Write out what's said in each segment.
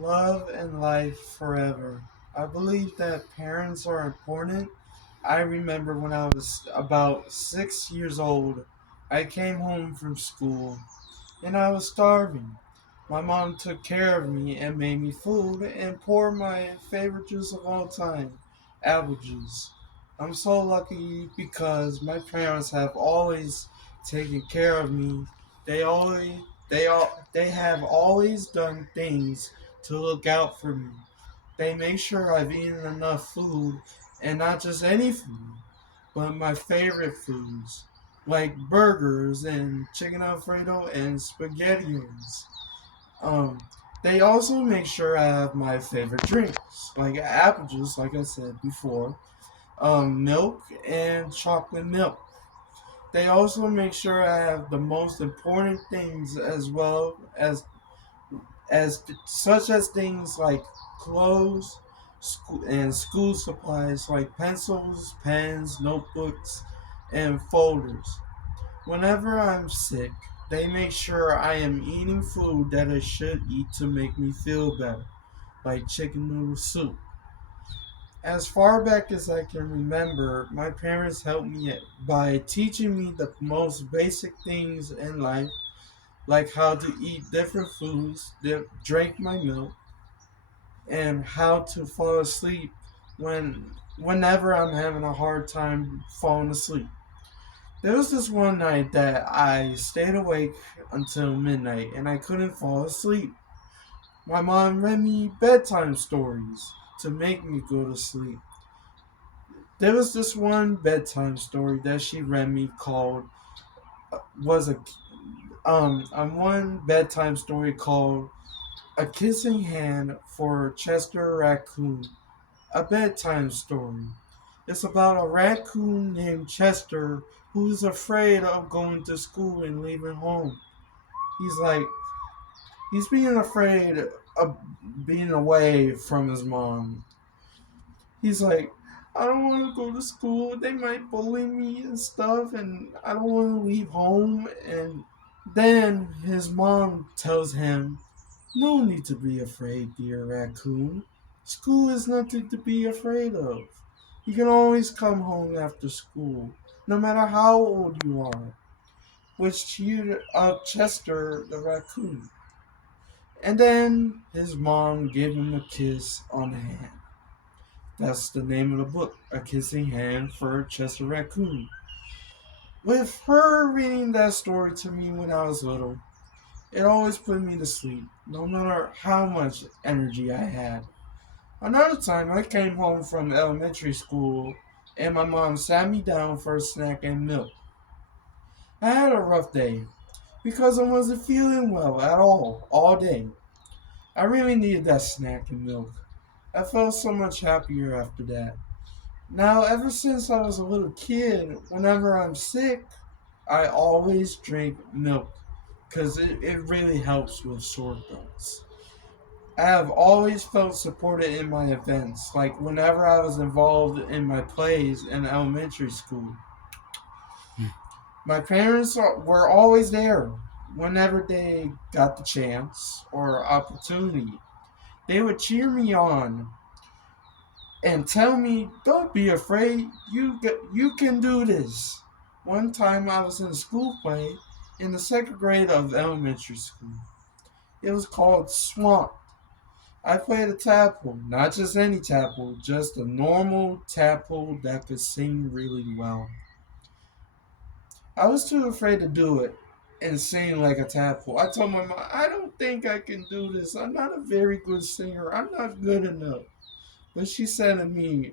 Love and life forever. I believe that parents are important. I remember when I was about 6 years old, I came home from school and I was starving. My mom took care of me and made me food and poured my favorite juice of all time, apple juice. I'm so lucky because my parents have always taken care of me. They have always done things to look out for me. They make sure I've eaten enough food, and not just any food, but my favorite foods, like burgers and chicken alfredo and spaghettios. Um, they also make sure I have my favorite drinks, like apple juice, like I said before, milk and chocolate milk. They also make sure I have the most important things as well as such as things like clothes and school supplies like pencils, pens, notebooks, and folders. Whenever I'm sick, they make sure I am eating food that I should eat to make me feel better, like chicken noodle soup. As far back as I can remember, my parents helped me by teaching me the most basic things in life, like how to eat different foods, drink my milk, and how to fall asleep whenever I'm having a hard time falling asleep. There was this one night that I stayed awake until midnight and I couldn't fall asleep. My mom read me bedtime stories to make me go to sleep. There was this one bedtime story that she read me called was one bedtime story called A Kissing Hand for Chester Raccoon. A bedtime story. It's about a raccoon named Chester who's afraid of going to school and leaving home. He's like, he's being afraid of being away from his mom. He's like, I don't want to go to school. They might bully me and stuff, and I don't want to leave home. And then his mom tells him, no need to be afraid, dear raccoon. School is nothing to be afraid of. You can always come home after school, no matter how old you are. Which cheered up Chester the raccoon. And then his mom gave him a kiss on the hand. That's the name of the book, A Kissing Hand for Chester Raccoon. With her reading that story to me when I was little, it always put me to sleep, no matter how much energy I had. Another time, I came home from elementary school and my mom sat me down for a snack and milk. I had a rough day because I wasn't feeling well at all day. I really needed that snack and milk. I felt so much happier after that. Now, ever since I was a little kid, whenever I'm sick, I always drink milk because it really helps with sore throats. I have always felt supported in my events, like whenever I was involved in my plays in elementary school. My parents were always there whenever they got the chance or opportunity. They would cheer me on and tell me, "Don't be afraid. You can do this." One time I was in a school play in the second grade of elementary school. It was called Swamp. I played a tadpole, not just any tadpole, just a normal tadpole that could sing really well. I was too afraid to do it and sing like a tadpole. I told my mom, I don't think I can do this. I'm not a very good singer. I'm not good enough. But she said to me,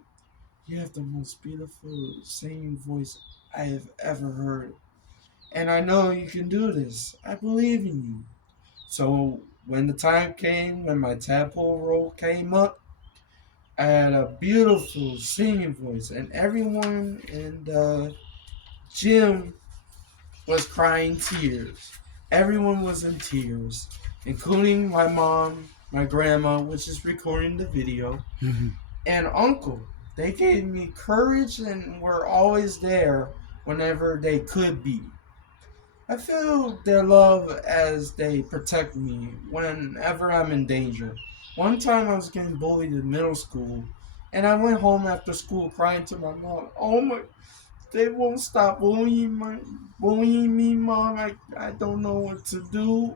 you have the most beautiful singing voice I have ever heard. And I know you can do this. I believe in you. So when the time came, when my tadpole role came up, I had a beautiful singing voice, and everyone in the gym was crying tears. Everyone was in tears, including my mom, my grandma, which is recording the video, and uncle. They gave me courage and were always there whenever they could be. I feel their love as they protect me whenever I'm in danger. One time I was getting bullied in middle school, and I went home after school crying to my mom. Oh my, they won't stop bullying me, mom. I don't know what to do.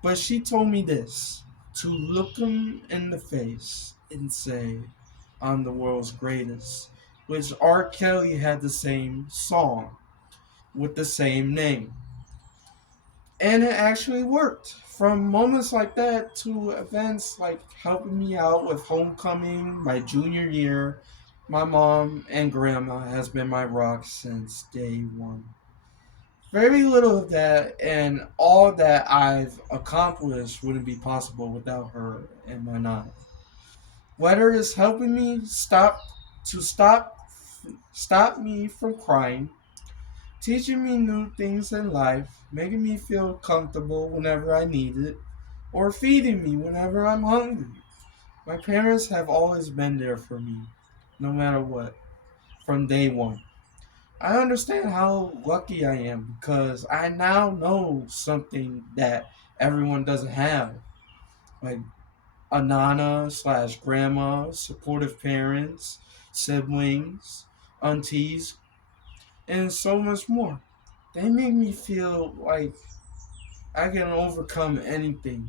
But she told me this, to look him in the face and say, I'm the world's greatest. Which R. Kelly had the same song with the same name. And it actually worked. From moments like that to events like helping me out with homecoming my junior year, my mom and grandma has been my rock since day one. Very little of that and all that I've accomplished wouldn't be possible without her and my life. Whether it's helping me stop me from crying, teaching me new things in life, making me feel comfortable whenever I need it, or feeding me whenever I'm hungry. My parents have always been there for me, no matter what, from day one. I understand how lucky I am because I now know something that everyone doesn't have, like a nana slash grandma, supportive parents, siblings, aunties, and so much more. They make me feel like I can overcome anything.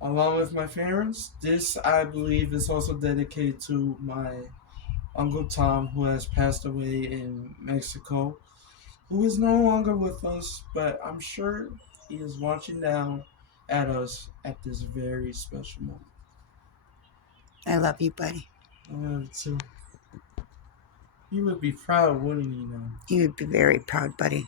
Along with my parents, this I believe is also dedicated to my Uncle Tom, who has passed away in Mexico, who is no longer with us, but I'm sure he is watching down at us at this very special moment. I love you, buddy. So he would be proud, wouldn't he? Now. You would be very proud, buddy.